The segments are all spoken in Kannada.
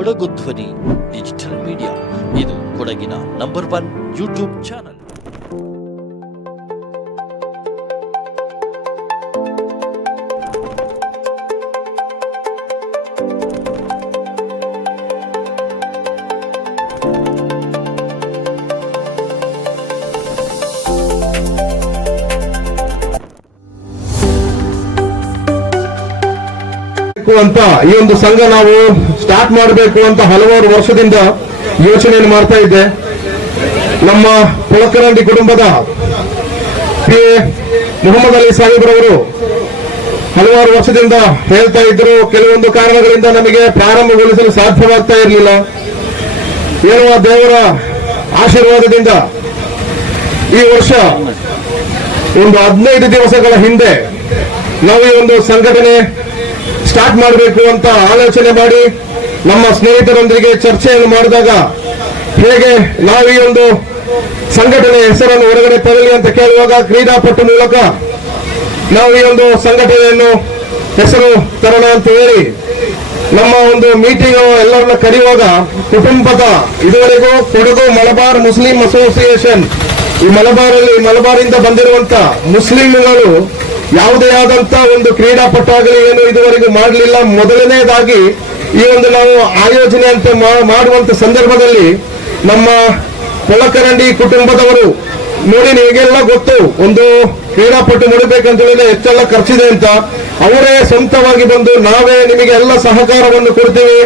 ಕೊಡಗು ಧ್ವನಿ ಡಿಜಿಟಲ್ ಮೀಡಿಯಾ, ಇದು ಕೊಡಗಿನ ನಂಬರ್ 1 ಯೂಟ್ಯೂಬ್ ಚಾನಲ್. ಅಂತ ಈ ಒಂದು ಸಂಘ ನಾವು ಸ್ಟಾರ್ಟ್ ಮಾಡಬೇಕು ಅಂತ ಹಲವಾರು ವರ್ಷದಿಂದ ಯೋಚನೆಯನ್ನು ಮಾಡ್ತಾ ಇದ್ದೆ. ನಮ್ಮ ಪುಳಕರಂಡಿ ಕುಟುಂಬದ ಪಿ ಮುಹಮ್ಮದ್ ಅಲಿ ಸಾಹೇಬ್ರವರು ಹಲವಾರು ವರ್ಷದಿಂದ ಹೇಳ್ತಾ ಇದ್ರು. ಕೆಲವೊಂದು ಕಾರಣಗಳಿಂದ ನಮಗೆ ಪ್ರಾರಂಭಗೊಳಿಸಲು ಸಾಧ್ಯವಾಗ್ತಾ ಇರಲಿಲ್ಲ. ಏನೋ ದೇವರ ಆಶೀರ್ವಾದದಿಂದ ಈ ವರ್ಷ ಒಂದು 15 ದಿವಸಗಳ ಹಿಂದೆ ನಾವು ಈ ಒಂದು ಸಂಘಟನೆ ಸ್ಟಾರ್ಟ್ ಮಾಡಬೇಕು ಅಂತ ಆಲೋಚನೆ ಮಾಡಿ ನಮ್ಮ ಸ್ನೇಹಿತರೊಂದಿಗೆ ಚರ್ಚೆಯನ್ನು ಮಾಡಿದಾಗ ಹೇಗೆ ನಾವು ಈ ಒಂದು ಸಂಘಟನೆ ಹೆಸರನ್ನು ಹೊರಗಡೆ ತರಲಿ ಅಂತ ಕೇಳುವಾಗ ಕ್ರೀಡಾಪಟು ಮೂಲಕ ನಾವು ಈ ಒಂದು ಸಂಘಟನೆಯನ್ನು ಹೆಸರು ತರೋಣ ಅಂತ ಹೇಳಿ ನಮ್ಮ ಒಂದು ಮೀಟಿಂಗ್ ಎಲ್ಲರನ್ನ ಕರೆಯುವಾಗ ಕುಟುಂಬದ ಇದುವರೆಗೂ ಕೊಡಗು ಮಲಬಾರ್ ಮುಸ್ಲಿಂ ಅಸೋಸಿಯೇಷನ್, ಈ ಮಲಬಾರಿಂದ ಬಂದಿರುವಂತ ಮುಸ್ಲಿಂಗಳು ಯಾವುದೇ ಆದಂತ ಒಂದು ಕ್ರೀಡಾಪಟು ಆಗಲಿ ಏನು ಇದುವರೆಗೂ ಮಾಡಲಿಲ್ಲ. ಮೊದಲನೇದಾಗಿ ಈ ಒಂದು ನಾವು ಆಯೋಜನೆ ಅಂತ ಮಾಡುವಂತ ಸಂದರ್ಭದಲ್ಲಿ ನಮ್ಮ ಪುಳಕರಂಡಿ ಕುಟುಂಬದವರು ನೋಡಿ, ನಿಮಗೆಲ್ಲ ಗೊತ್ತು ಒಂದು ಕ್ರೀಡಾಪಟು ಮಾಡಬೇಕಂತ ಹೇಳಿದ್ರೆ ಹೆಚ್ಚೆಲ್ಲ ಖರ್ಚಿದೆ ಅಂತ. ಅವರೇ ಸ್ವಂತವಾಗಿ ಬಂದು ನಾವೇ ನಿಮಗೆ ಎಲ್ಲ ಸಹಕಾರವನ್ನು ಕೊಡ್ತೀವಿ,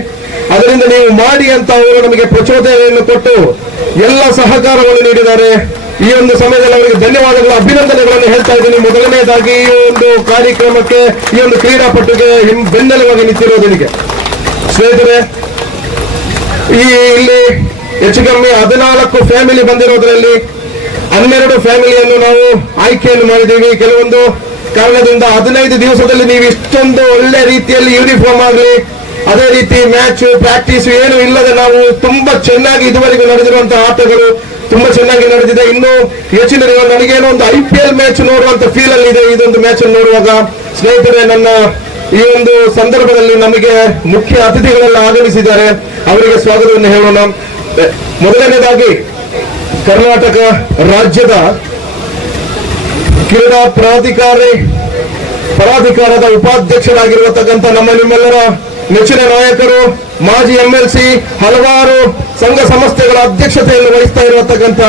ಅದರಿಂದ ನೀವು ಮಾಡಿ ಅಂತ ಅವರು ನಮಗೆ ಪ್ರಚೋದನೆಯನ್ನು ಕೊಟ್ಟು ಎಲ್ಲ ಸಹಕಾರವನ್ನು ನೀಡಿದ್ದಾರೆ. ಈ ಒಂದು ಸಮಯದಲ್ಲಿ ಅವರಿಗೆ ಧನ್ಯವಾದಗಳು, ಅಭಿನಂದನೆಗಳನ್ನು ಹೇಳ್ತಾ ಇದ್ದೀನಿ. ಮೊದಲನೇದಾಗಿ ಈ ಒಂದು ಕಾರ್ಯಕ್ರಮಕ್ಕೆ, ಈ ಒಂದು ಕ್ರೀಡಾಪಟುಗೆ ಬೆನ್ನೆಲುವಾಗಿ ನಿಂತಿರೋದಕ್ಕೆ ಸ್ನೇಹಿತರೆ, ಇಲ್ಲಿ ಹೆಚ್ಚು ಕಮ್ಮಿ 14 ಫ್ಯಾಮಿಲಿ ಬಂದಿರೋದ್ರಲ್ಲಿ 12 ಫ್ಯಾಮಿಲಿಯನ್ನು ನಾವು ಆಯ್ಕೆಯನ್ನು ಮಾಡಿದ್ದೀವಿ. ಕೆಲವೊಂದು ಕಾರಣದಿಂದ 15 ದಿವಸದಲ್ಲಿ ನೀವು ಇಷ್ಟೊಂದು ಒಳ್ಳೆ ರೀತಿಯಲ್ಲಿ ಯೂನಿಫಾರ್ಮ್ ಆಗಲಿ, ಅದೇ ರೀತಿ ಮ್ಯಾಚ್ ಪ್ರಾಕ್ಟೀಸ್ ಏನು ಇಲ್ಲದೆ ನಾವು ತುಂಬಾ ಚೆನ್ನಾಗಿ ಇದುವರೆಗೂ ನಡೆದಿರುವಂತಹ ಆಟಗಳು ತುಂಬಾ ಚೆನ್ನಾಗಿ ನಡೆದಿದೆ. ಇನ್ನು ಹೆಚ್ಚಿನ ನನಗೇನೋ ಒಂದು IPL ಮ್ಯಾಚ್ ನೋಡುವಂತ ಫೀಲ್ ಅಲ್ಲಿ ಇದೆ ಇದೊಂದು ಮ್ಯಾಚ್ ಅನ್ನು ನೋಡುವಾಗ. ಸ್ನೇಹಿತರೆ, ನನ್ನ ಈ ಒಂದು ಸಂದರ್ಭದಲ್ಲಿ ನಮಗೆ ಮುಖ್ಯ ಅತಿಥಿಗಳೆಲ್ಲ ಆಗಮಿಸಿದ್ದಾರೆ, ಅವರಿಗೆ ಸ್ವಾಗತವನ್ನು ಹೇಳೋಣ. ಮೊದಲನೇದಾಗಿ ಕರ್ನಾಟಕ ರಾಜ್ಯದ ಕ್ರೀಡಾ ಪ್ರಾಧಿಕಾರದ ಉಪಾಧ್ಯಕ್ಷರಾಗಿರತಕ್ಕಂಥ ನಮ್ಮ ನಿಮ್ಮೆಲ್ಲರ ನೆಚ್ಚಿನ ನಾಯಕರು, ಮಾಜಿ MLC, ಹಲವಾರು ಸಂಘ ಸಂಸ್ಥೆಗಳ ಅಧ್ಯಕ್ಷತೆಯನ್ನು ವಹಿಸ್ತಾ ಇರತಕ್ಕಂಥ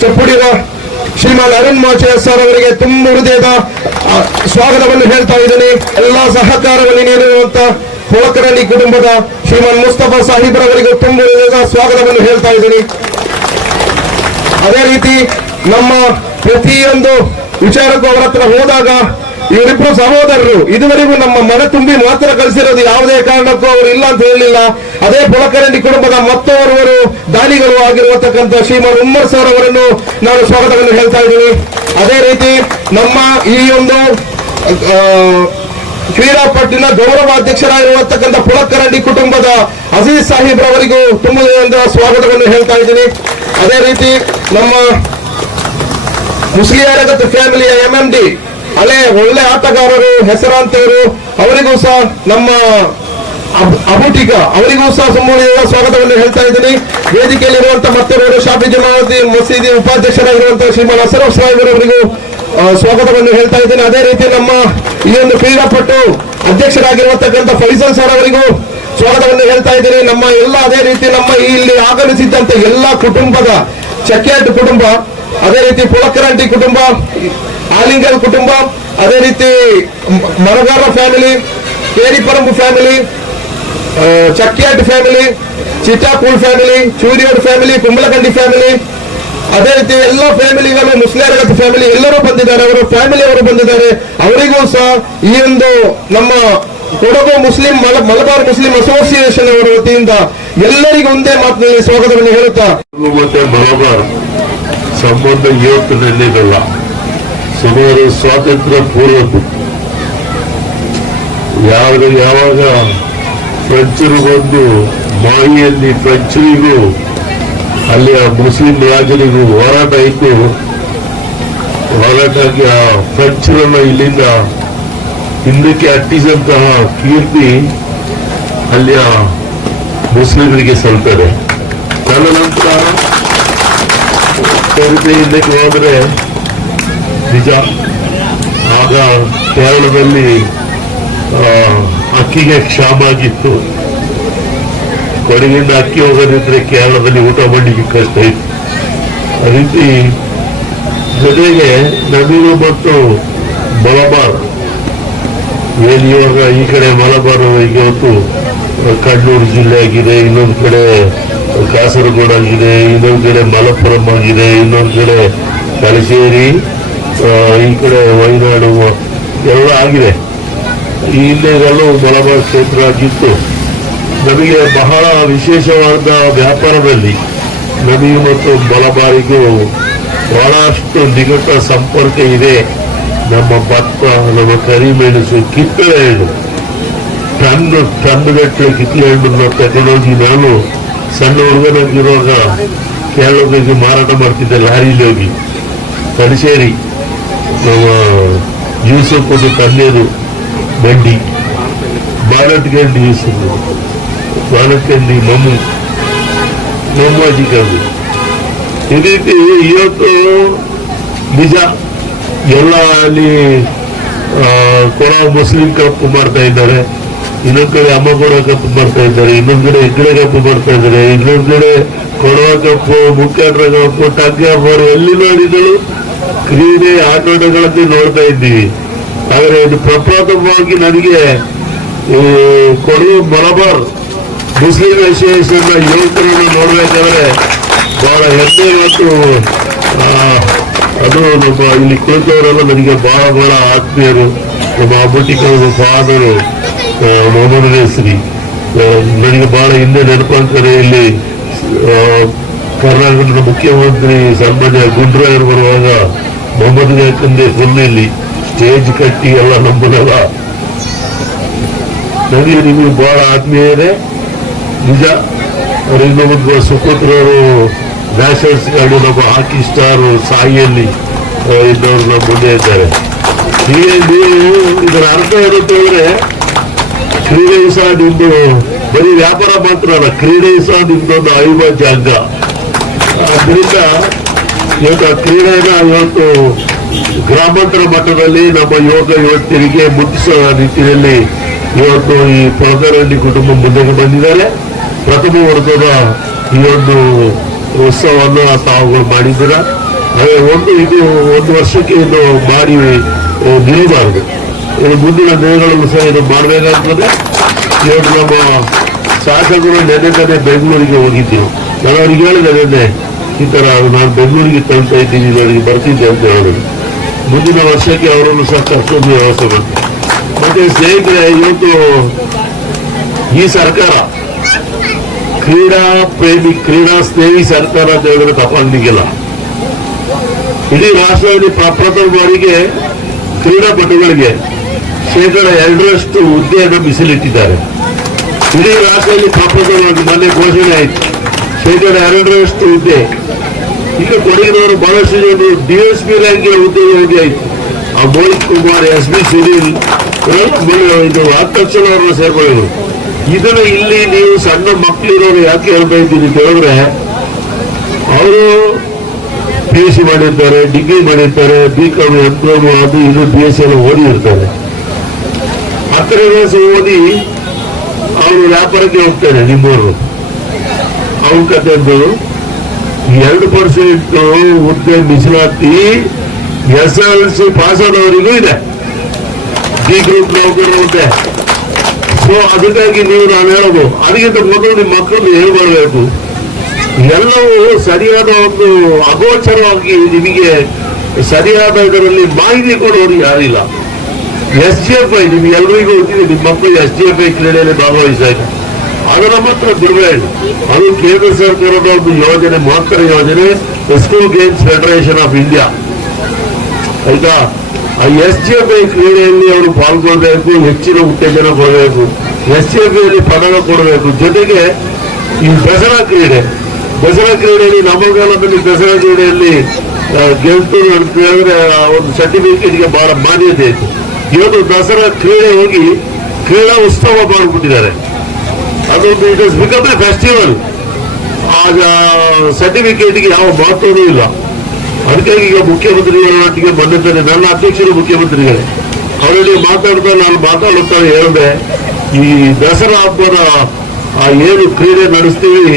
ಚಪ್ಪುಡಿರ ಶ್ರೀಮಾನ್ ಅರುಣ್ ಮಾಚೆ ಸರ್ ಅವರಿಗೆ ತುಂಬ ಹೃದಯದ ಸ್ವಾಗತವನ್ನು ಹೇಳ್ತಾ ಇದ್ದೀನಿ. ಎಲ್ಲಾ ಸಹಕಾರವನ್ನು ನೀಡಿರುವಂತ ಪುಳಕರಂಡಿ ಕುಟುಂಬದ ಶ್ರೀಮಾನ್ ಮುಸ್ತಫಾ ಸಾಹಿಬ್ರವರಿಗೂ ತುಂಬ ಹೃದಯದ ಸ್ವಾಗತವನ್ನು ಹೇಳ್ತಾ ಇದ್ದೀನಿ. ಅದೇ ರೀತಿ ನಮ್ಮ ಪ್ರತಿಯೊಂದು ವಿಚಾರಕ್ಕೂ ಅವರ ಹತ್ರ ಹೋದಾಗ ಇವರಿಬ್ಬರು ಸಹೋದರರು ಇದುವರೆಗೂ ನಮ್ಮ ಮನ ತುಂಬಿ ಮಾತ್ರ ಕಳಿಸಿರೋದು, ಯಾವುದೇ ಕಾರಣಕ್ಕೂ ಅವರು ಇಲ್ಲ ಅಂತ ಹೇಳಲಿಲ್ಲ. ಅದೇ ಪುಳಕರಂಡಿ ಕುಟುಂಬದ ಮತ್ತೋರ್ವರು ದಾನಿಗಳು ಆಗಿರುವತಕ್ಕಂಥ ಶ್ರೀಮಾನ್ ಉಮ್ಮರ್ ಸರ್ ಅವರನ್ನು ನಾನು ಸ್ವಾಗತವನ್ನು ಹೇಳ್ತಾ ಇದ್ದೀನಿ. ಅದೇ ರೀತಿ ನಮ್ಮ ಈ ಒಂದು ಕ್ರೀಡಾಪಟ್ಟಿನ ಗೌರವಾಧ್ಯಕ್ಷರಾಗಿರುವತಕ್ಕಂಥ ಪುಳಕರಂಡಿ ಕುಟುಂಬದ ಅಜೀಜ್ ಸಾಹಿಬ್ ಅವರಿಗೂ ತುಂಬ ಸ್ವಾಗತವನ್ನು ಹೇಳ್ತಾ ಇದ್ದೀನಿ. ಅದೇ ರೀತಿ ನಮ್ಮ ಮುಸ್ಲಿಂ ಫ್ಯಾಮಿಲಿಯ MMD ಅಲ್ಲೇ ಒಳ್ಳೆ ಆಟಗಾರರು, ಹೆಸರಾಂತವರು, ಅವರಿಗೂ ಸಹ ನಮ್ಮ ಅಬೂಟಿಕ ಅವರಿಗೂ ಸಹ ಸಂಪೂರ್ಣ ಸ್ವಾಗತವನ್ನು ಹೇಳ್ತಾ ಇದ್ದೀನಿ. ವೇದಿಕೆಯಲ್ಲಿರುವಂತಹ ಮತ್ತೆ ಶಾಫಿ ಜಮಾವತಿ ಮಸೀದಿ ಉಪಾಧ್ಯಕ್ಷರಾಗಿರುವಂತಹ ಶ್ರೀಮಾನ್ ಅಸರಫ್ ಸಾಹೇಬ್ ಅವರಿಗೂ ಸ್ವಾಗತವನ್ನು ಹೇಳ್ತಾ ಇದ್ದೀನಿ. ಅದೇ ರೀತಿ ನಮ್ಮ ಈ ಒಂದು ಕ್ರೀಡಾಪಟು ಅಧ್ಯಕ್ಷರಾಗಿರುವತಕ್ಕಂಥ ಫೈಸಲ್ ಸರ್ ಅವರಿಗೂ ಸ್ವಾಗತವನ್ನು ಹೇಳ್ತಾ ಇದ್ದೀನಿ. ನಮ್ಮ ಎಲ್ಲ ಅದೇ ರೀತಿ ನಮ್ಮ ಇಲ್ಲಿ ಆಗಮಿಸಿದ್ದಂತ ಎಲ್ಲ ಕುಟುಂಬದ ಚಕ್ಯಾಟ್ ಕುಟುಂಬ, ಅದೇ ರೀತಿ ಪುಳಕರಂಡಿ ಕುಟುಂಬ, ಆಲಿಂಗಲ್ ಕುಟುಂಬ, ಅದೇ ರೀತಿ Maragara family, Keriparambu family, Chakyat family, Chittapool family, Chooriyod family, Kumbalakandi family, ಅದೇ ರೀತಿ ಎಲ್ಲ ಫ್ಯಾಮಿಲಿಗಳು, ಮುಸ್ಲಿಂ ಫ್ಯಾಮಿಲಿ ಎಲ್ಲರೂ ಬಂದಿದ್ದಾರೆ, ಅವರ ಫ್ಯಾಮಿಲಿ ಅವರು ಬಂದಿದ್ದಾರೆ. ಅವರಿಗೂ ಸಹ ಈ ಒಂದು ನಮ್ಮ Kodagu Muslim Malabar Muslim association ಅವರ ವತಿಯಿಂದ ಎಲ್ಲರಿಗೂ ಒಂದೇ ಮಾತಿನಲ್ಲಿ ಸ್ವಾಗತವನ್ನು ಹೇಳುತ್ತಾ, ಮತ್ತೆ ಮಲಬಾರ್ ಸಂಬಂಧ ಇವತ್ತಿನಲ್ಲಿರಲ್ಲ, ಸುಮಾರು ಸ್ವಾತಂತ್ರ್ಯ ಪೂರ್ವದ್ದು. ಯಾವಾಗ ಫ್ರೆಂಚರು ಬಂದು ಮಾಹಿಯಲ್ಲಿ ಫ್ರೆಂಚರಿಗೂ ಅಲ್ಲಿಯ ಮುಸ್ಲಿಂ ರಾಜರಿಗೂ ಹೋರಾಟ ಇತ್ತು. ಹೋರಾಟಕ್ಕೆ ಆ ಫ್ರೆಂಚರನ್ನ ಇಲ್ಲಿಂದ ಹಿಂದಕ್ಕೆ ಅಟ್ಟಿಸಿದಂತಹ ಕೀರ್ತಿ ಅಲ್ಲಿಯ ಮುಸ್ಲಿಮರಿಗೆ ಸಲ್ತದೆ. ತದನಂತರ ಚರಿತ್ರೆ ಹಿಂದಕ್ಕೆ ಹೋದರೆ ನಿಜ, ಆಗ ಕೇರಳದಲ್ಲಿ ಅಕ್ಕಿಗೆ ಕ್ಷಾಮ ಆಗಿತ್ತು. ಕೊಡಗಿಂದ ಅಕ್ಕಿ ಹೋಗೋದಿದ್ರೆ ಕೇರಳದಲ್ಲಿ ಊಟ ಮಾಡಲಿಕ್ಕೆ ಕಷ್ಟ ಇತ್ತು. ಆ ರೀತಿ ಜೊತೆಗೆ ನದಿಗಳು ಮತ್ತು ಮಲಬಾರ್ ಏನು ಇವಾಗ ಈ ಕಡೆ ಮಲಬಾರ್ ಇವತ್ತು ಕಣ್ಣೂರು ಜಿಲ್ಲೆ ಆಗಿದೆ, ಇನ್ನೊಂದು ಕಡೆ ಕಾಸರಗೋಡು ಆಗಿದೆ, ಇನ್ನೊಂದು ಕಡೆ ಮಲಪ್ಪುರಂ ಆಗಿದೆ, ಇನ್ನೊಂದು ಕಡೆ ತಲಚೇರಿ, ಈ ಕಡೆ ವಯನಾಡು ಎಲ್ಲ ಆಗಿದೆ. ಈ ಹಿಂದೆ ಇದೆಲ್ಲೂ ಮಲಬಾರ್ ಕ್ಷೇತ್ರ ಆಗಿತ್ತು. ನಮಗೆ ಬಹಳ ವಿಶೇಷವಾದ ವ್ಯಾಪಾರದಲ್ಲಿ ನಮಗೆ ಮತ್ತು ಮಲಬಾರಿಗೂ ಬಹಳಷ್ಟು ನಿಕಟ ಸಂಪರ್ಕ ಇದೆ. ನಮ್ಮ ಭತ್ತ, ನಮ್ಮ ಕರಿಮೆಣಸು, ಕಿತ್ತಳೆ ಹಣ್ಣು, ಟನ್ನುಗಟ್ಟಲೆ ಕಿತ್ತಳೆ ಹಣ್ಣನ್ನು ತಗೊಂಡೋಗಿ ನಾನು ಸಣ್ಣ ಹುಡುಗನಾಗಿರುವಾಗ ಕೇರಳಕ್ಕೆ ಮಾರಾಟ ಮಾಡ್ತಿದ್ದೆ ಲಾರಿಲಿ ಹೋಗಿ. ತಲಚೇರಿ ನಮ್ಮ ಯೂಸುಫ್ ಒಂದು ತಂದೆದು ಬಂಡಿ, ಬಾಲಟ್ಗಂಡಿ ಯೂಸುಫ್, ಬಾಲಟ್ಗಂಡಿ ಮೊಮ್ಮಾಜಿ ಕಂಡು. ಈ ರೀತಿ ಇವತ್ತು ನಿಜ ಎಲ್ಲ ಅಲ್ಲಿ ಕೊಡ ಮುಸ್ಲಿಂ ಕಪ್ಪು ಮಾಡ್ತಾ ಇದ್ದಾರೆ, ಇನ್ನೊಂದ್ ಕಡೆ ಅಮ್ಮಗೌಡ ಕಪ್ಪು ಮಾಡ್ತಾ ಇದ್ದಾರೆ, ಇನ್ನೊಂದ್ ಕಡೆ ಹೆಗ್ಗಡೆ ಕಪ್ಪು ಮಾಡ್ತಾ ಇದ್ದಾರೆ, ಇನ್ನೊಂದ್ ಕಡೆ ಕೊಡವ ಕಪ್ಪು, ಮುಖಂಡರ ಕಪ್ಪು, ಟಗ್ಗ ಅವರು ಎಲ್ಲಿ ನೋಡಿದಳು ಕ್ರೀಡೆ ಆಟೋಟಗಳನ್ನೇ ನೋಡ್ತಾ ಇದ್ದೀವಿ. ಆದರೆ ಇದು ಪ್ರಪ್ರಥಮವಾಗಿ ನನಗೆ ಕೊಡಗು ಮಲಬಾರ್ ಮುಸ್ಲಿಂ ಅಸೋಸಿಯೇಷನ್ ಯುವಕರನ್ನು ನೋಡ್ಬೇಕಾದ್ರೆ ಬಹಳ ಹೆಮ್ಮೆ ಮತ್ತು ಅದು ನಮ್ಮ ಇಲ್ಲಿ ಕುಳಿತವರೆಲ್ಲ ನನಗೆ ಬಹಳ ಆತ್ಮೀಯರು. ನಮ್ಮ ಅಬ್ಬಟ್ಟಿಕರ ಫಾದರು ಮೊಹಮ್ಮದ್ ನೇಸ್ರಿ ನನಗೆ ಬಹಳ ಹಿಂದೆ ನೆನಪಾಗ್ತಾರೆ. ಇಲ್ಲಿ ಕರ್ನಾಟಕದ ಮುಖ್ಯಮಂತ್ರಿ ಸನ್ಮಾನ್ಯ ಗುಂಡ್ರಾಯರು ಬರುವಾಗ ಮೊಹಮ್ಮದ್ ಯಾಕಂದ್ರೆ ಇಲ್ಲಿ ಸ್ಟೇಜ್ ಕಟ್ಟಿ ಎಲ್ಲ ನಂಬುದಲ್ಲ. ನನಗೆ ನಿಮಗೆ ಬಹಳ ಆತ್ಮೀಯ ಇದೆ ನಿಜ. ಅವ್ರು ಇನ್ನೊಬ್ಬ ಸುಪುತ್ರರು ನ್ಯಾಷನಲ್ಸ್ ಗಾರ್ಡು, ನಮ್ಮ ಹಾಕಿ ಸ್ಟಾರ್ ಸಾಯಿಯಲ್ಲಿ ಇನ್ನವರು ನಮ್ಮ ಮುಂದೆ ಇದ್ದಾರೆ. ಹೀಗೆ ನೀವು ಇದರ ಅರ್ಥ ಏನಂತ ಹೇಳಿದ್ರೆ ಕ್ರೀಡೆಯು ಸಹ ನಿಮ್ದು ಬರೀ ವ್ಯಾಪಾರ ಮಾತ್ರ ಅಲ್ಲ, ಕ್ರೀಡೆಯು ಸಹ ನಿಮ್ದೊಂದು ಅವಿಭಾಜ್ಯ ಅಂಗ. ಆದ್ದರಿಂದ ಇವತ್ತು ಆ ಕ್ರೀಡೆನ ಇವತ್ತು ಗ್ರಾಮಾಂತರ ಮಟ್ಟದಲ್ಲಿ ನಮ್ಮ ಯುವತಿಯರಿಗೆ ಮುಟ್ಟಿಸುವ ನಿಟ್ಟಿನಲ್ಲಿ ಇವತ್ತು ಈ ಪೊಳಕರಹಳ್ಳಿ ಕುಟುಂಬ ಮುಂದಕ್ಕೆ ಬಂದಿದ್ದಾರೆ. ಪ್ರಥಮ ವರ್ಗದ ಈ ಒಂದು ಉತ್ಸವವನ್ನು ತಾವುಗಳು ಮಾಡಿದ್ದೀರ. ಇದು ಒಂದು ವರ್ಷಕ್ಕೆ ಇದು ಮಾಡಿ ನಿಲ್ಲಬಾರದು. ಮುಂದಿನ ದಿನಗಳಲ್ಲೂ ಸಹ ಇದು ಮಾಡಬೇಕಾಗ್ತದೆ. ಇವತ್ತು ನಮ್ಮ ಶಾಸಕರು ನೆನ್ನೆ ಬೆಂಗಳೂರಿಗೆ ಹೋಗಿದ್ದೀವಿ. ನಾನು ಅವ್ರಿಗೆ ಹೇಳಿದೆ ನೆನ್ನೆ ಈ ಥರ ನಾನು ಬೆಂಗಳೂರಿಗೆ ತಳ್ತಾ ಇದ್ದೀನಿ, ಅವರಿಗೆ ಬರ್ತಿದ್ದೆ ಅಂತ ಹೇಳಿದ್ರು. ಮುಂದಿನ ವರ್ಷಕ್ಕೆ ಅವರನ್ನು ಸಹ ಕರ್ಕೊಂಡು ವ್ಯವಸ್ಥೆ ಮಾಡ್ತಾರೆ. ಮತ್ತೆ ಸ್ನೇಹಿತರೆ, ಇವತ್ತು ಈ ಸರ್ಕಾರ ಕ್ರೀಡಾ ಪ್ರೇಮಿ, ಕ್ರೀಡಾ ಸ್ನೇಹಿ ಸರ್ಕಾರ ಅಂತ ಹೇಳಿದ್ರೆ ತಪ್ಪಾಗ್ಲಿಕ್ಕಿಲ್ಲ. ಇಡೀ ರಾಷ್ಟ್ರದಲ್ಲಿ ಪ್ರಪ್ರಥಮ ಬಾರಿಗೆ ಕ್ರೀಡಾಪಟುಗಳಿಗೆ 2% ಹುದ್ದೆಯನ್ನು ಮೀಸಲಿಟ್ಟಿದ್ದಾರೆ. ಇಡೀ ರಾಷ್ಟ್ರದಲ್ಲಿ ಪ್ರಪ್ರಥಮವಾಗಿ ಮೊನ್ನೆ ಘೋಷಣೆ ಆಯಿತು 2% ಹುದ್ದೆ. ಈಗ ಕೊಡಗಿನವರು ಬಹಳಷ್ಟು ಜನರು DSP ರ್ಯಾಂಕಿನ ಹುದ್ದೆಗೆ ಆಯಿತು. ಆ ಮೋಹಿತ್ ಕುಮಾರ್, SB ಸುನೀಲ್ ಇದು 10 ಲಕ್ಷ ಅವರನ್ನು ಸೇರ್ಕೊಳ್ಳೋರು. ಇದನ್ನು ಇಲ್ಲಿ ನೀವು ಸಣ್ಣ ಮಕ್ಕಳಿರೋರು ಯಾಕೆ ಹೇಳ್ತಾ ಇದ್ದೀನಿ ಅಂತ ಹೇಳಿದ್ರೆ, ಅವರು PUC ಮಾಡಿರ್ತಾರೆ, ಡಿಗ್ರಿ ಮಾಡಿರ್ತಾರೆ, BCom, MCom ಅದು ಇದು BSc ಎಲ್ಲ ಓದಿ ಇರ್ತಾರೆ. 10ನೇ ಕ್ಲಾಸ್ ಓದಿ ಅವರು ವ್ಯಾಪಾರಕ್ಕೆ ಹೋಗ್ತಾರೆ. ನಿಮ್ಮವರು ಅವ್ರ ಕತೆ ಅಂದರು 2% ಹುದ್ದೆ ಮೀಸಲಾತಿ SLC ಪಾಸ್ ಆದವರಿಗೂ ಇದೆ, ಡಿ ಗ್ರೂಪ್ ನೌಕರರು ಹುದ್ದೆ. ಸೊ ಅದಕ್ಕಾಗಿ ನೀವು ನಾನು ಹೇಳೋದು, ಅದಕ್ಕಿಂತ ಮೊದಲು ನಿಮ್ಮ ಮಕ್ಕಳನ್ನು ಏನು ಮಾಡಬೇಕು, ಎಲ್ಲವೂ ಸರಿಯಾದ ಒಂದು ಅಗೋಚರವಾಗಿ ನಿಮಗೆ ಸರಿಯಾದ ಇದರಲ್ಲಿ ಮಾಹಿತಿ ಕೊಡೋರು ಯಾರಿಲ್ಲ. SGFI ನಿಮ್ಗೆ ಎಲ್ಲರಿಗೂ ಗೊತ್ತಿದೆ, ನಿಮ್ಮ ಮಕ್ಕಳು SGFI ಕ್ರೀಡೆಯಲ್ಲಿ ಭಾಗವಹಿಸಿದ್ದಾರೆ. ಅದರ ಮಾತ್ರ ಬಿಡಬೇಡ. ಅದು ಕೇಂದ್ರ ಸರ್ಕಾರದ ಒಂದು ಯೋಜನೆ, ಮಹತ್ತರ ಯೋಜನೆ, school games federation of India. ಆಯ್ತಾ, ಆ SGFI ಕ್ರೀಡೆಯಲ್ಲಿ ಅವರು ಪಾಲ್ಗೊಳ್ಬೇಕು, ಹೆಚ್ಚಿನ ಉತ್ತೇಜನ ಕೊಡಬೇಕು, SGFI ಪದಕ ಕೊಡಬೇಕು. ಜೊತೆಗೆ ಈ ದಸರಾ ಕ್ರೀಡೆಯಲ್ಲಿ ನಮ್ಮ ಕಾಲದಲ್ಲಿ ದಸರಾ ಕ್ರೀಡೆಯಲ್ಲಿ ಗೆಲ್ತು ಅಂತ ಹೇಳಿದ್ರೆ ಒಂದು ಸರ್ಟಿಫಿಕೇಟ್ಗೆ ಬಹಳ ಮಾನ್ಯತೆ ಇತ್ತು. ಇವತ್ತು ದಸರಾ ಕ್ರೀಡೆ ಹೋಗಿ ಕ್ರೀಡಾ ಉತ್ಸವ ಮಾಡಿಬಿಟ್ಟಿದ್ದಾರೆ. ಅದೊಂದು it is become A festival. ಆಗ ಸರ್ಟಿಫಿಕೇಟ್ಗೆ ಯಾವ ಮಹತ್ವನೂ ಇಲ್ಲ. ಅದಕ್ಕಾಗಿ ಈಗ ಮುಖ್ಯಮಂತ್ರಿಗಳೊಟ್ಟಿಗೆ ಬಂದಿದ್ದೇನೆ, ನನ್ನ ಅಧ್ಯಕ್ಷರು ಮುಖ್ಯಮಂತ್ರಿಗಳೇ, ಅವರಲ್ಲಿ ಮಾತಾಡ್ತಾ ನಾನು ಮಾತಾಡುತ್ತಾ ಹೇಳಿದೆ, ಈ ದಸರಾ ಹಬ್ಬದ ಏನು ಕ್ರೀಡೆ ನಡೆಸ್ತೀವಿ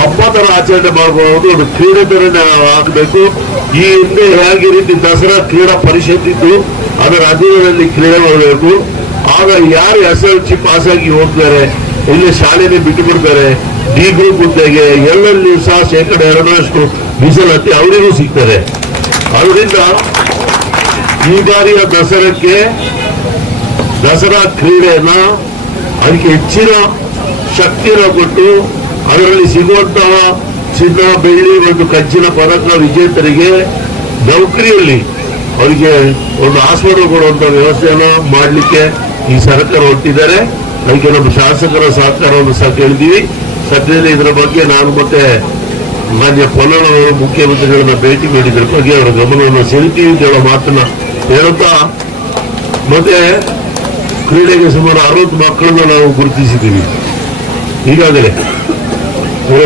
ಹಬ್ಬ ತರ ಆಚರಣೆ ಮಾಡಬಹುದು, ಅದು ಕ್ರೀಡೆ ತರನೇ ಆಗಬೇಕು. ಈ ಹಿಂದೆ ಹೇಗೆ ರೀತಿ ದಸರಾ ಕ್ರೀಡಾ ಪರಿಷತ್ ಇದ್ದು ಅದರ ಅಧೀನದಲ್ಲಿ ಕ್ರೀಡೆ ಮಾಡಬೇಕು. ಆಗ ಯಾರು SLC ಪಾಸ್ ಆಗಿ ಹೋಗ್ತಾರೆ, ಇಲ್ಲಿ ಶಾಲೆನೇ ಬಿಟ್ಟು ಬಿಡ್ತಾರೆ, ಡಿ ಗ್ರೂಪ್ ಹುದ್ದೆಗೆ ಎಲ್ಲೆಲ್ಲಿ ಸಹ 2% ಮೀಸಲಾತಿ ಅವರಿಗೂ ಸಿಗ್ತಾರೆ. ಅದರಿಂದ ಈ ಬಾರಿಯ ದಸರಾ ಕ್ರೀಡೆಯನ್ನ ಅದಕ್ಕೆ ಹೆಚ್ಚಿನ ಶಕ್ತಿನ ಕೊಟ್ಟು ಅದರಲ್ಲಿ ಸಿಗುವಂತಹ ಚಿನ್ನ, ಬೆಳ್ಳಿ ಮತ್ತು ಕಂಚಿನ ಪದಕ ವಿಜೇತರಿಗೆ ನೌಕರಿಯಲ್ಲಿ ಅವರಿಗೆ ಒಂದು ಆಸ್ಪದ ಕೊಡುವಂತ ವ್ಯವಸ್ಥೆಯನ್ನ ಮಾಡಲಿಕ್ಕೆ ಈ ಸರ್ಕಾರ ಹೊರಟಿದ್ದಾರೆ. ಅದಕ್ಕೆ ನಮ್ಮ ಶಾಸಕರ ಸಹಕಾರವನ್ನು ಸಹ ಕೇಳಿದ್ದೀವಿ. ಸದ್ಯದಲ್ಲಿ ಇದರ ಬಗ್ಗೆ ನಾನು ಮತ್ತೆ ಮಾನ್ಯ ಪೊನ್ನಣ್ಣವರು ಮುಖ್ಯಮಂತ್ರಿಗಳನ್ನ ಭೇಟಿ ಮಾಡಿದ್ರ ಬಗ್ಗೆ ಅವರ ಗಮನವನ್ನು ಸೆಳೆತೀವಿ ಅಂತ ಹೇಳೋ ಮಾತನ್ನ ಹೇಳುತ್ತಾ, ಮತ್ತೆ ಕ್ರೀಡೆಗೆ ಸುಮಾರು 60 ಮಕ್ಕಳನ್ನ ನಾವು ಗುರುತಿಸಿದ್ದೀವಿ ಈಗಾಗಲೇ.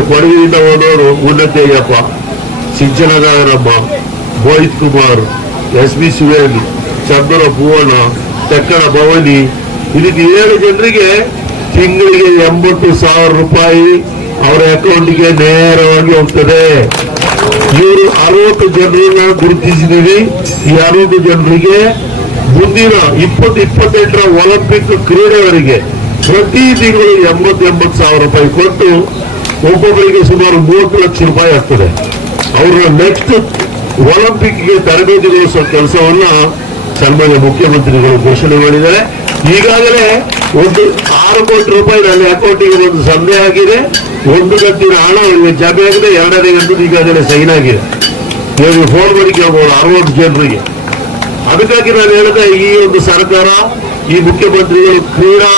ಕೊಡಗಿನಿಂದ ಹೋದವರು ಉನ್ನತಯ್ಯಪ್ಪ, ಸಿಂಚನಗಾರಮ್ಮ, ಮೋಹಿತ್ ಕುಮಾರ್, SB ಸುವೇಣಿ, ಚಂದ್ರ ಭುವನ, ತೆಕ್ಕಡ ಭವನಿ, ಇದಕ್ಕೆ 7 ಜನರಿಗೆ ತಿಂಗಳಿಗೆ 80,000 ರೂಪಾಯಿ ಅವರ ಅಕೌಂಟ್ಗೆ ನೇರವಾಗಿ ಹೋಗ್ತದೆ. ಇವರು 60 ಜನರನ್ನ ಗುರುತಿಸಿದ್ದೀವಿ. ಈ 60 ಜನರಿಗೆ ಮುಂದಿನ 2028ರ ಒಲಿಂಪಿಕ್ ಕ್ರೀಡೆಯವರಿಗೆ ಪ್ರತಿ ತಿಂಗಳು 80,000 ರೂಪಾಯಿ ಕೊಟ್ಟು ಒಬ್ಬೊಬ್ಬರಿಗೆ ಸುಮಾರು 30 ಲಕ್ಷ ರೂಪಾಯಿ ಆಗ್ತದೆ. ಅವರ ನೆಕ್ಸ್ಟ್ ಒಲಿಂಪಿಕ್ಗೆ ತರಬೇತಿಗೊಳಿಸುವ ಕೆಲಸವನ್ನ ಸನ್ಮಾನ್ಯ ಮುಖ್ಯಮಂತ್ರಿಗಳು ಘೋಷಣೆ ಮಾಡಿದ್ದಾರೆ. ಈಗಾಗಲೇ ಒಂದು 6 ಕೋಟಿ ರೂಪಾಯಿ ನನ್ನ ಅಕೌಂಟಿಗೆ ಒಂದು ಸಂದೇಹ ಆಗಿದೆ. ಒಂದು ಕಂತಿನ ಹಣ ಅವರಿಗೆ ಜಮೆ ಆಗಿದೆ, 2ನೇ ಕಂತು ಈಗಾಗಲೇ ಸೈನ್ ಆಗಿದೆ. ನೀವು ಫೋನ್ ಮಾಡಿ ಕೇಳಬಹುದು 60 ಜನರಿಗೆ. ಅದಕ್ಕಾಗಿ ನಾನು ಹೇಳಿದೆ, ಈ ಒಂದು ಸರ್ಕಾರ, ಈ ಮುಖ್ಯಮಂತ್ರಿಗಳು ಕ್ರೀಡಾ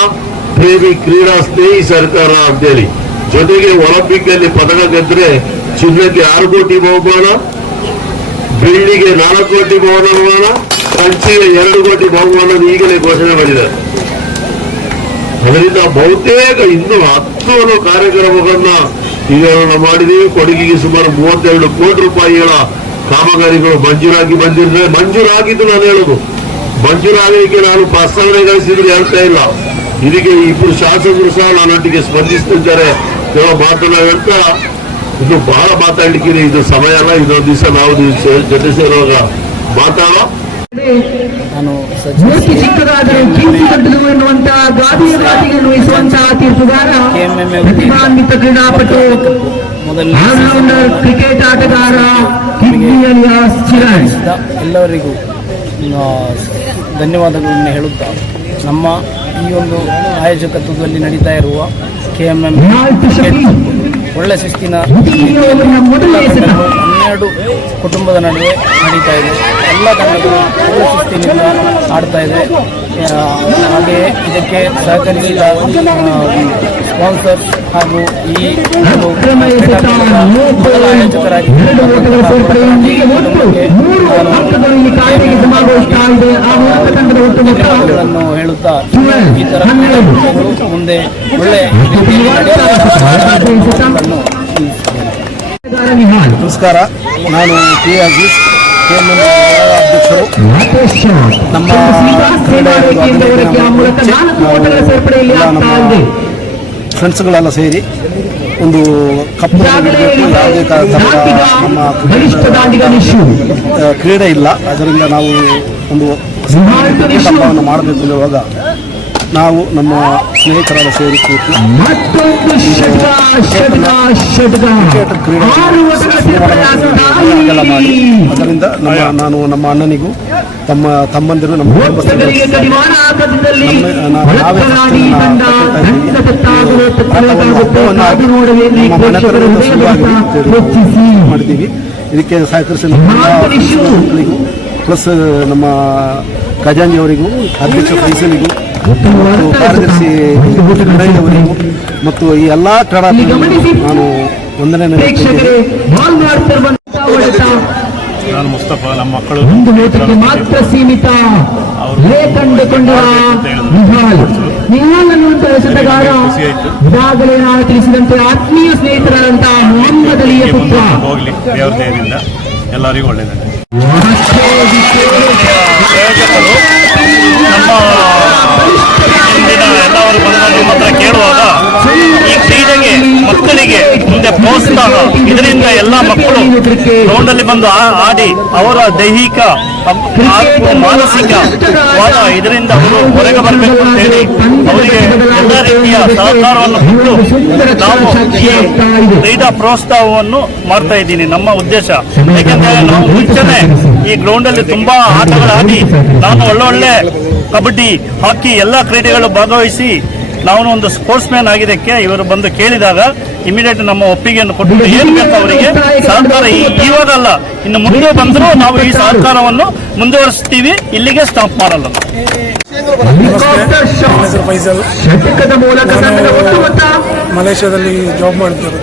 ಪ್ರೇಮಿ, ಕ್ರೀಡಾ ಸ್ನೇಹಿ ಸರ್ಕಾರ ಅಂತೇಳಿ. ಜೊತೆಗೆ ಒಲಿಂಪಿಕ್ ಅಲ್ಲಿ ಪದಕ ಗೆದ್ರೆ ಚಿನ್ನಕ್ಕೆ 6 ಕೋಟಿ ಬಹುಮಾನ, ಬೆಳ್ಳಿಗೆ 4 ಕೋಟಿ ಬಹುಮಾನ, ಕಂಚಿಗೆ 2 ಕೋಟಿ ಬಹುಮಾನ ಈಗಲೇ ಘೋಷಣೆ ಮಾಡಿದ್ದಾರೆ. ಅದರಿಂದ ಬಹುತೇಕ ಇನ್ನು 10 ಕಾರ್ಯಕ್ರಮಗಳನ್ನ ಈಗ ನಾವು ಮಾಡಿದ್ದೀವಿ. ಕೊಡಗಿಗೆ ಸುಮಾರು 32 ಕೋಟಿ ರೂಪಾಯಿಗಳ ಕಾಮಗಾರಿಗಳು ಮಂಜೂರಾಗಿ ಬಂದಿರ್ತದೆ. ಮಂಜೂರಾಗಿದ್ದು ನಾನು ಹೇಳುದು, ಮಂಜೂರಾಗಲಿಕ್ಕೆ ನಾನು ಪ್ರಸ್ತಾವನೆ ಗಳಿಸಿದ್ರು ಹೇಳ್ತಾ ಇಲ್ಲ. ಇದಕ್ಕೆ 2 ಶಾಸಕರು ಸಹ ನನ್ನೊಟ್ಟಿಗೆ ಸ್ಪಂದಿಸುತ್ತಿದ್ದಾರೆ. ಕೆಲವು ಮಾತನ್ನ ಹೇಳ್ತಾ, ಇದು ಬಹಳ ಮಾತಾಡ್ಲಿಕ್ಕೆ ಇದು ಸಮಯ ಅಲ್ಲ. ಇದೊಂದು ದಿವಸ ನಾವು ಜೊತೆ ಸೇರುವಾಗ ಮಾತಾಡೋ. ಮೂರ್ತಿ ಚಿಕ್ಕದಾದರೂ ಕೀರ್ತಿ ದೊಡ್ಡದು ಎನ್ನುವಂತಹ ಗಾದಿಯ ಮಾತಿಗೆ ವಹಿಸುವಂತಹ ತೀರ್ಪುಗಾರ, ಪ್ರತಿಭಾನ್ವಿತ ಕ್ರೀಡಾಪಟು, ಆಲ್ರೌಂಡರ್ ಕ್ರಿಕೆಟ್ ಆಟಗಾರ ಎಲ್ಲರಿಗೂ ಧನ್ಯವಾದಗಳನ್ನು ಹೇಳುತ್ತಾ, ನಮ್ಮ ಈ ಒಂದು ಆಯೋಜಕತ್ವದಲ್ಲಿ ನಡೀತಾ ಇರುವ KMM ಒಳ್ಳೆ ಶಿಸ್ತಿನ 12 ಕುಟುಂಬದ ನಡುವೆ ನಡೀತಾ ಇದೆ. ಎಲ್ಲ ತಂಡಗಳು ಒಳ್ಳೆ ಶಿಸ್ತಿನಿಂದ ಆಡ್ತಾ ಇದೆ. ಹಾಗೆಯೇ ಇದಕ್ಕೆ ಸಹಕರಿಸಿದ ಸ್ಪಾನ್ಸರ್ಸ್ ಹಾಗೂ ಈ ಮೊದಲ ಆಯೋಜಕರಾಗಿ ಧನ್ಯವಾದಗಳನ್ನು ಹೇಳುತ್ತಾ, ಈ ಥರ ಕ್ರೀಡಾಪಟುಗಳು ಮುಂದೆ ಒಳ್ಳೆ ನಮಸ್ಕಾರ. ನಾನು P. ಅಜೀಜ್, KMM ಅಧ್ಯಕ್ಷರು. ನಮ್ಮ ಫ್ರೆಂಡ್ಸ್ಗಳೆಲ್ಲ ಸೇರಿ ಒಂದು ಕಪ್ಪು ಯಾವುದೇ ನಮ್ಮ ಕ್ರೀಡೆ ಇಲ್ಲ, ಅದರಿಂದ ನಾವು ಒಂದು ಹಬ್ಬವನ್ನು ಮಾಡಬೇಕು ಎನ್ನುವಾಗ ನಾವು ನಮ್ಮ ಸ್ನೇಹಿತರೆಲ್ಲ ಸೇರಿ ಕೂತು ಕ್ರೀಡೆ ಮಾಡಿ, ಅದರಿಂದ ನಾನು ನಮ್ಮ ಅಣ್ಣನಿಗೂ ತಮ್ಮಂದಿರು ನಮ್ಮ ಮಾಡಿದ್ದೀವಿ. ಇದಕ್ಕೆ ಸಹಕರಿಸಿದ ಪ್ಲಸ್ ನಮ್ಮ ಖಜಾಂಜಿಯವರಿಗೂ, ಅಧ್ಯಕ್ಷ ಫೈಸಲಿಗೂ, ಕಾರ್ಯದರ್ಶಿ ಅವರಿಗೂ ಮತ್ತು ಈ ಎಲ್ಲ ಕ್ರೀಡಾಪಟುಗಳಿಗೂ ನಾನು ವಂದನೆ ನೀಡುತ್ತೇನೆ. ನಾನು ಮುಸ್ತಫಾ, ನಮ್ಮ ಮಕ್ಕಳು ಮಾತ್ರ ಸೀಮಿತ ಕಂಡುಕೊಂಡ ನಿಹಾಲ್ ಅನ್ನುವಂಥ ಆಟಗಾರ ಖುಷಿ ಆಯ್ತು. ಇದಾಗಲೇ ನಾನು ತಿಳಿಸಿದಂತೆ ಆತ್ಮೀಯ ಸ್ನೇಹಿತರಾದಂತಹ ಮೊಹಮ್ಮದ್ ಅಲಿಯ ಪುತ್ರ ಹೋಗ್ಲಿ ದೇವರ ದಯದಿಂದ ಎಲ್ಲರಿಗೂ ಒಳ್ಳೆಯದಾಗಲಿ. ನಮ್ಮ ಇಂದಿನ ಎಲ್ಲವರು ಬಂದು ನಮ್ಮ ಹತ್ರ ಕೇಳುವಾಗ ಈ ಕ್ರೀಡೆಗೆ ಮಕ್ಕಳಿಗೆ ಮುಂದೆ ಪ್ರೋತ್ಸಾಹ, ಇದರಿಂದ ಎಲ್ಲ ಮಕ್ಕಳು ಗ್ರೌಂಡಲ್ಲಿ ಬಂದು ಆಡಿ ಅವರ ದೈಹಿಕ ಹಾಗೂ ಮಾನಸಿಕವಾದ ಇದರಿಂದ ಅವರು ಹೊರಗೆ ಬರಬೇಕು ಅಂತ ಹೇಳಿ ಅವರಿಗೆ ಎಲ್ಲ ರೀತಿಯ ಸಹಕಾರವನ್ನು ಕೊಟ್ಟು ನಾವು ಈ ಕ್ರೀಡಾ ಪ್ರೋತ್ಸಾಹವನ್ನು ಮಾಡ್ತಾ ಇದ್ದೀನಿ. ನಮ್ಮ ಉದ್ದೇಶ ಯಾಕೆಂದ್ರೆ ನಾವು ಮುಂಚೆನೆ ಈ ಗ್ರೌಂಡಲ್ಲಿ ತುಂಬಾ ಆಟಗಳಾಡಿ ನಾನು ಒಳ್ಳೊಳ್ಳೆ ಕಬಡ್ಡಿ, ಹಾಕಿ ಎಲ್ಲ ಕ್ರೀಡೆಗಳು ಭಾಗವಹಿಸಿ ನಾವು ಒಂದು ಸ್ಪೋರ್ಟ್ಸ್ ಮ್ಯಾನ್ ಆಗಿದ್ದಕ್ಕೆ ಇವರು ಬಂದು ಕೇಳಿದಾಗ ಇಮಿಡಿಯೇಟ್ ನಮ್ಮ ಒಪ್ಪಿಗೆಯನ್ನು ಕೊಟ್ಟು ಏನು ಬೇಕು ಅವರಿಗೆ ಸಹಕಾರ ಇವಾಗಲ್ಲ ಇನ್ನು ಮುಂದೆ ಬಂದರೂ ನಾವು ಈ ಸಹಕಾರವನ್ನು ಮುಂದುವರಿಸ್ತೀವಿ, ಇಲ್ಲಿಗೆ ಸ್ಟಾಪ್ ಮಾಡಲ್ಲ. ಫೈಸಲ್, ಮಲೇಷ್ಯಾದಲ್ಲಿ ಜಾಬ್ ಮಾಡ್ತಿರೋದು.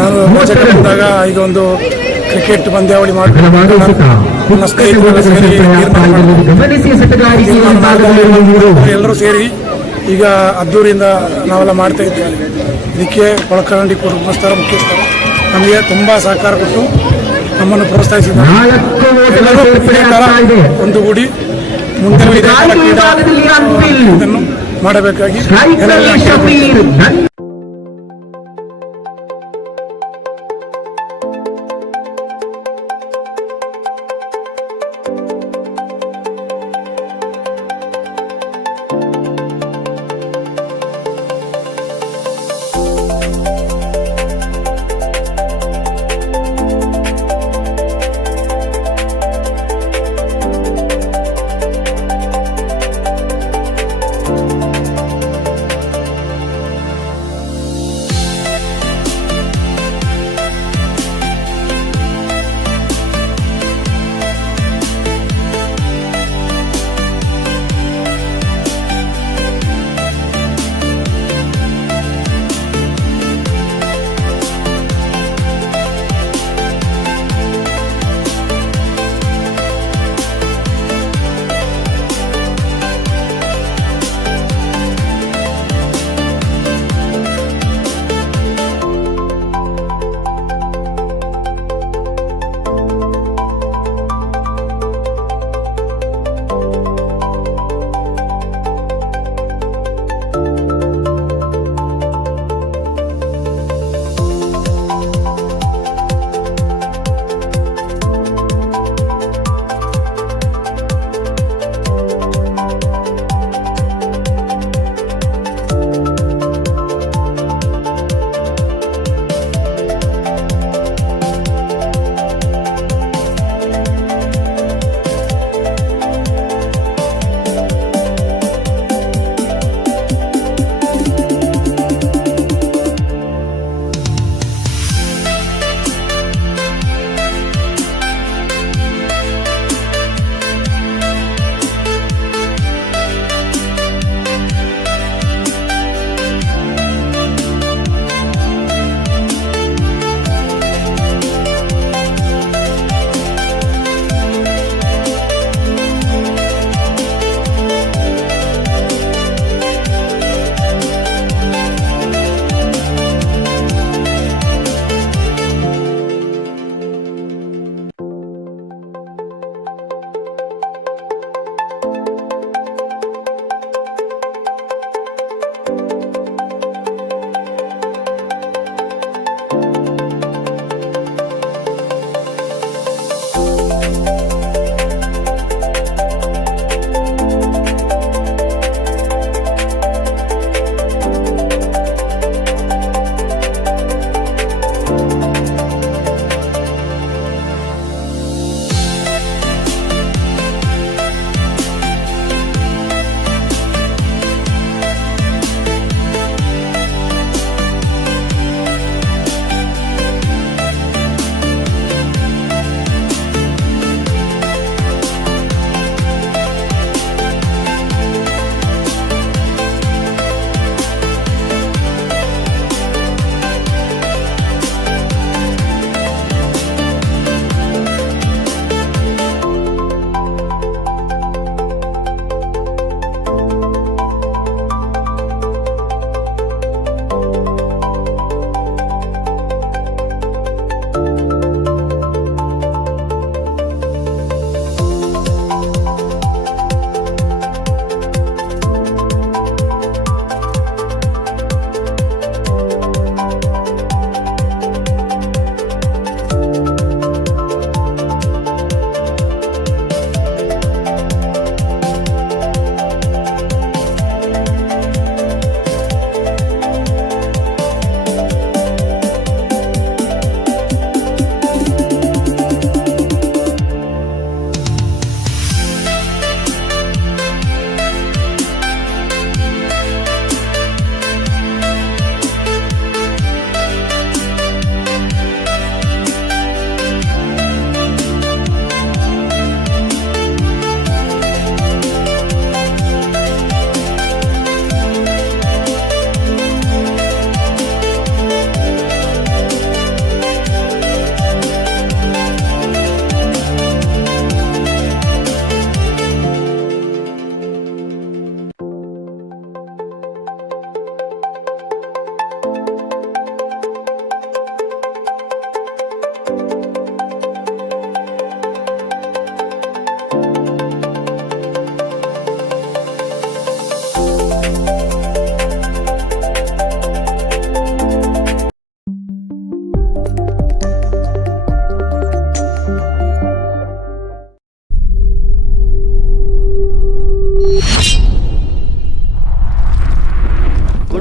ನಾನು ರಾಜ್ಯಕ್ಕೆ ಬಂದಾಗ ಇದೊಂದು ಕ್ರಿಕೆಟ್ ಪಂದ್ಯಾವಳಿ ಮಾಡ್ಕೊಂಡು ನನ್ನ ಸ್ನೇಹಿತರೆಲ್ಲ ಸೇರಿ ಎಲ್ಲರೂ ಸೇರಿ ಈಗ ಅದ್ದೂರಿಯಿಂದ ನಾವೆಲ್ಲ ಮಾಡ್ತಾ ಇದ್ದೇವೆ. ಇದಕ್ಕೆ ಕೊಳಕರಂಡಿ ಕುಟುಂಬಸ್ಥರ ಮುಖ್ಯಸ್ಥರು ನಮಗೆ ತುಂಬ ಸಹಕಾರ ಕೊಟ್ಟು ನಮ್ಮನ್ನು ಪ್ರೋತ್ಸಾಹಿಸಿದ್ದಾರೆ. ಎಲ್ಲರೂ ಇದೇ ಥರ ಒಂದುಗೂಡಿ ಮುಂದೆ ಇದೇ ಥರ ಕ್ರೀಡಾ ಇದನ್ನು ಮಾಡಬೇಕಾಗಿ ಎಲ್ಲ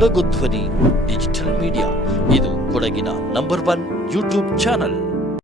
ಕೊಡಗು ಧ್ವನಿ ಡಿಜಿಟಲ್ ಮೀಡಿಯಾ ಇದು ಕೊಡಗಿನ ನಂಬರ್ 1 ಯೂಟ್ಯೂಬ್ ಚಾನಲ್.